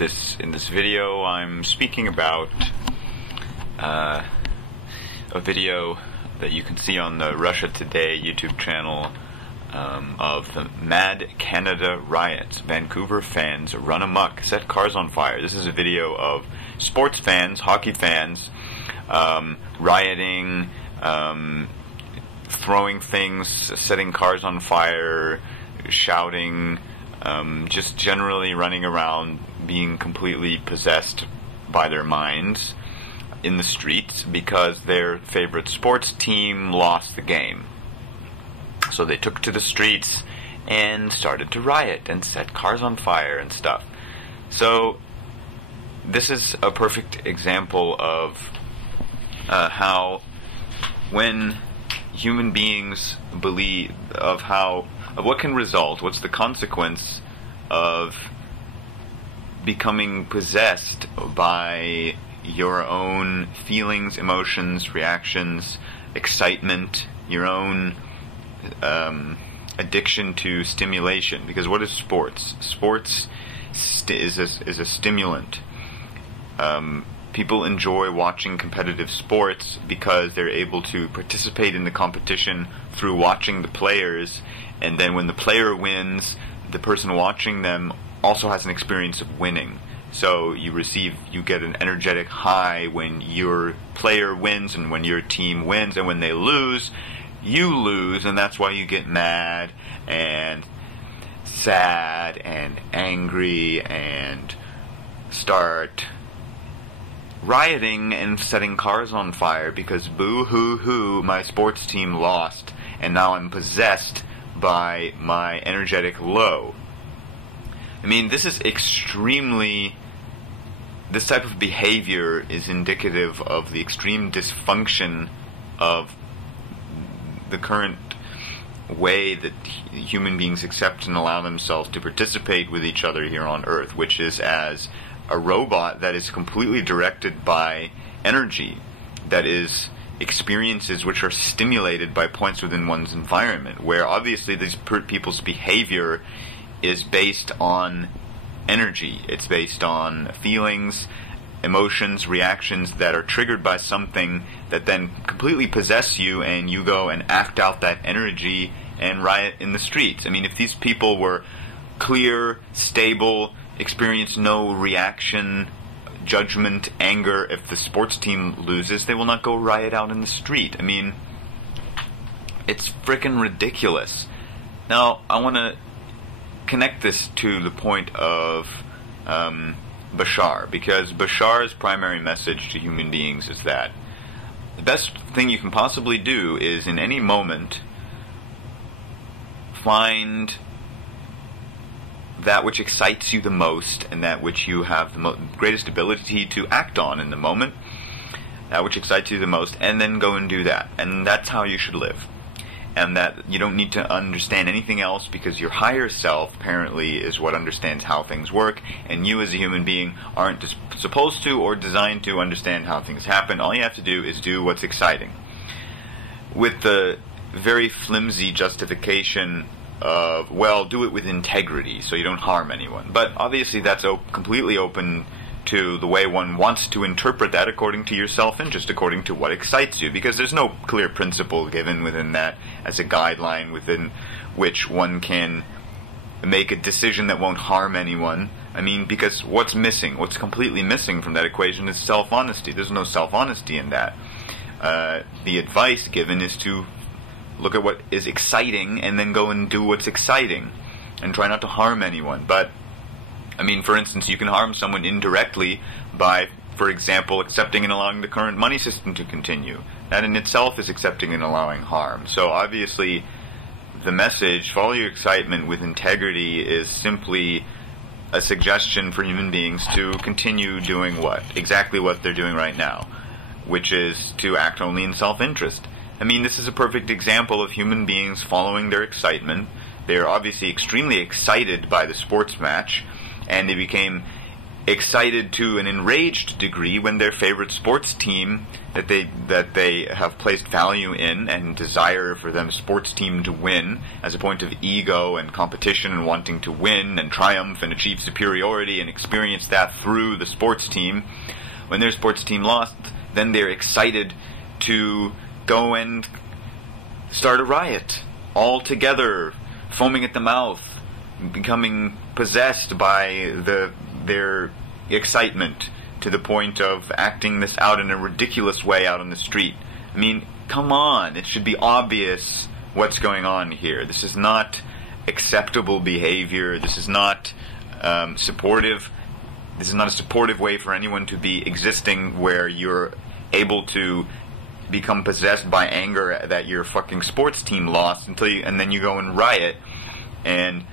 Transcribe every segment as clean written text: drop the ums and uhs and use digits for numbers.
in this video, I'm speaking about a video that you can see on the Russia Today YouTube channel of the Mad Canada riots. Vancouver fans run amok, set cars on fire. This is a video of sports fans, hockey fans, rioting, throwing things, setting cars on fire, shouting, just generally running around being completely possessed by their minds in the streets because their favorite sports team lost the game. So they took to the streets and started to riot and set cars on fire and stuff. So this is a perfect example of how when human beings believe of what can result, what's the consequence of becoming possessed by your own feelings, emotions, reactions, excitement, your own addiction to stimulation. Because what is sports? Sports is a stimulant. People enjoy watching competitive sports because they're able to participate in the competition through watching the players, and then when the player wins, the person watching them also has an experience of winning. So you get an energetic high when your player wins and when your team wins, and when they lose, you lose, and that's why you get mad and sad and angry and start rioting and setting cars on fire because boo-hoo-hoo, my sports team lost and now I'm possessed by my energetic low. I mean, this type of behavior is indicative of the extreme dysfunction of the current way that human beings accept and allow themselves to participate with each other here on Earth, which is as a robot that is completely directed by energy, that is experiences which are stimulated by points within one's environment, where obviously these people's behavior is based on energy. It's based on feelings, emotions, reactions that are triggered by something that then completely possess you, and you go and act out that energy and riot in the streets. I mean, if these people were clear, stable, experience no reaction, judgment, anger, if the sports team loses, they will not go riot out in the street. I mean, it's frickin' ridiculous. Now, I want to connect this to the point of Bashar, because Bashar's primary message to human beings is that the best thing you can possibly do is, in any moment, find that which excites you the most and that which you have the greatest ability to act on in the moment, that which excites you the most, and then go and do that. And that's how you should live. And that you don't need to understand anything else, because your higher self apparently is what understands how things work, and you as a human being aren't supposed to or designed to understand how things happen. All you have to do is do what's exciting. With the very flimsy justification of, well, do it with integrity so you don't harm anyone. But obviously that's completely open to the way one wants to interpret that, according to your self-interest, according to what excites you, because there's no clear principle given within that as a guideline within which one can make a decision that won't harm anyone. I mean, because what's missing? What's completely missing from that equation is self-honesty. There's no self-honesty in that. The advice given is to look at what is exciting and then go and do what's exciting and try not to harm anyone. But I mean, for instance, you can harm someone indirectly by, for example, accepting and allowing the current money system to continue. That in itself is accepting and allowing harm. So obviously the message, follow your excitement with integrity, is simply a suggestion for human beings to continue doing exactly what they're doing right now, which is to act only in self-interest. I mean, this is a perfect example of human beings following their excitement. They're obviously extremely excited by the sports match, and they became excited to an enraged degree when their favorite sports team that they have placed value in and desire for them sports team to win as a point of ego and competition and wanting to win and triumph and achieve superiority and experience that through the sports team. When their sports team lost, then they're excited to go and start a riot all together, foaming at the mouth, becoming possessed by their excitement to the point of acting this out in a ridiculous way out on the street. I mean, come on, it should be obvious what's going on here. This is not acceptable behavior. This is not supportive. This is not a supportive way for anyone to be existing, where you're able to become possessed by anger that your fucking sports team lost and then you go and riot and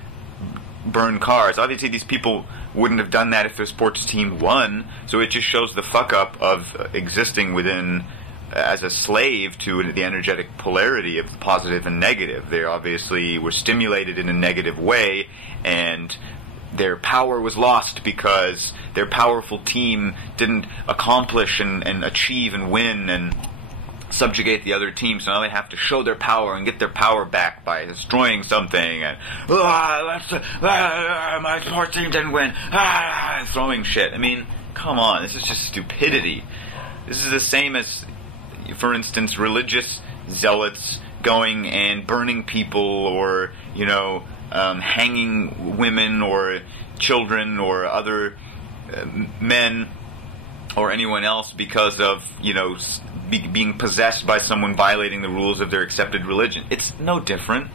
burn cars. Obviously these people wouldn't have done that if their sports team won, so it just shows the fuck up of existing within as a slave to the energetic polarity of positive and negative. They obviously were stimulated in a negative way, and their power was lost because their powerful team didn't accomplish and achieve and win and subjugate the other team, so now they have to show their power and get their power back by destroying something and my sports team didn't win, throwing shit. I mean, come on, this is just stupidity. This is the same as, for instance, religious zealots going and burning people, or hanging women or children or other men or anyone else because of being possessed by someone violating the rules of their accepted religion. It's no different.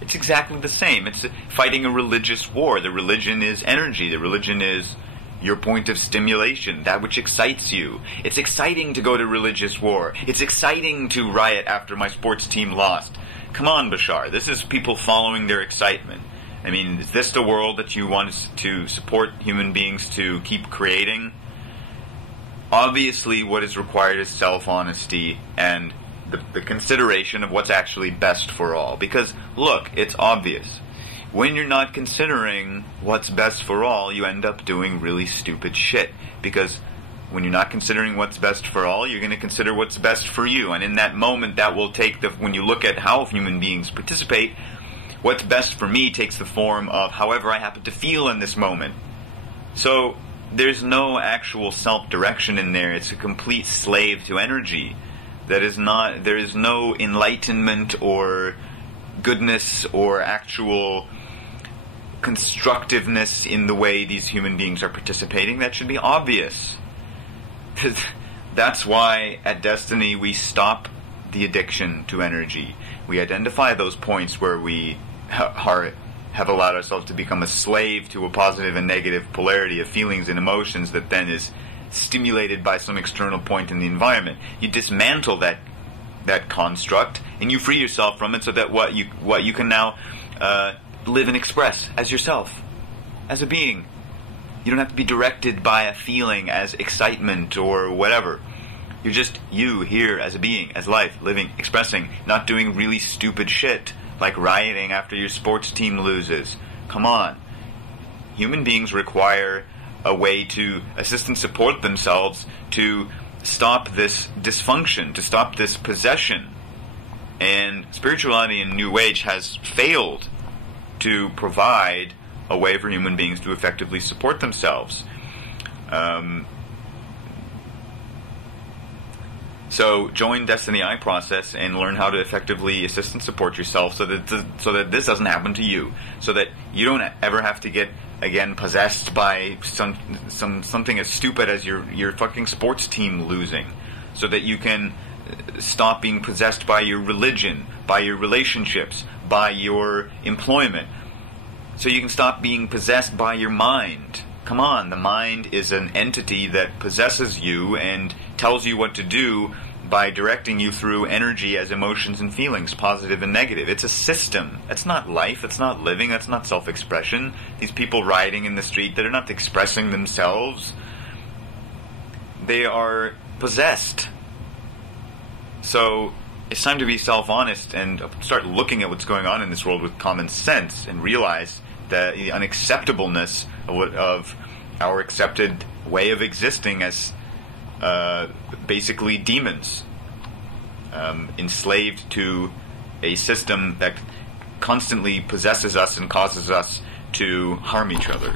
It's exactly the same. It's fighting a religious war. The religion is energy. The religion is your point of stimulation, that which excites you. It's exciting to go to religious war. It's exciting to riot after my sports team lost. Come on, Bashar. This is people following their excitement. I mean, is this the world that you want to support human beings to keep creating? Obviously, what is required is self-honesty and the consideration of what's actually best for all. Because, look, it's obvious. When you're not considering what's best for all, you end up doing really stupid shit. Because when you're not considering what's best for all, you're going to consider what's best for you. And in that moment, that will take when you look at how human beings participate, what's best for me takes the form of however I happen to feel in this moment. So there's no actual self-direction in there. It's a complete slave to energy. There is no enlightenment or goodness or actual constructiveness in the way these human beings are participating. That should be obvious. That's why at Destiny we stop the addiction to energy. We identify those points where we have allowed ourselves to become a slave to a positive and negative polarity of feelings and emotions that then is stimulated by some external point in the environment. You dismantle that construct and you free yourself from it, so that what you can now live and express as yourself, as a being. You don't have to be directed by a feeling as excitement or whatever. You're just you here as a being, as life, living, expressing, not doing really stupid shit like rioting after your sports team loses. Come on. Human beings require a way to assist and support themselves to stop this dysfunction, to stop this possession. And spirituality in New Age has failed to provide a way for human beings to effectively support themselves. So join Destiny I process and learn how to effectively assist and support yourself, so that this doesn't happen to you, so that you don't ever have to get again possessed by something as stupid as your fucking sports team losing, so that you can stop being possessed by your religion, by your relationships, by your employment, so you can stop being possessed by your mind. Come on, the mind is an entity that possesses you and tells you what to do by directing you through energy as emotions and feelings, positive and negative. It's a system. It's not life. It's not living. That's not self-expression. These people rioting in the street, they're not expressing themselves. They are possessed. So it's time to be self-honest and start looking at what's going on in this world with common sense and realize the unacceptableness of our accepted way of existing as basically demons, enslaved to a system that constantly possesses us and causes us to harm each other.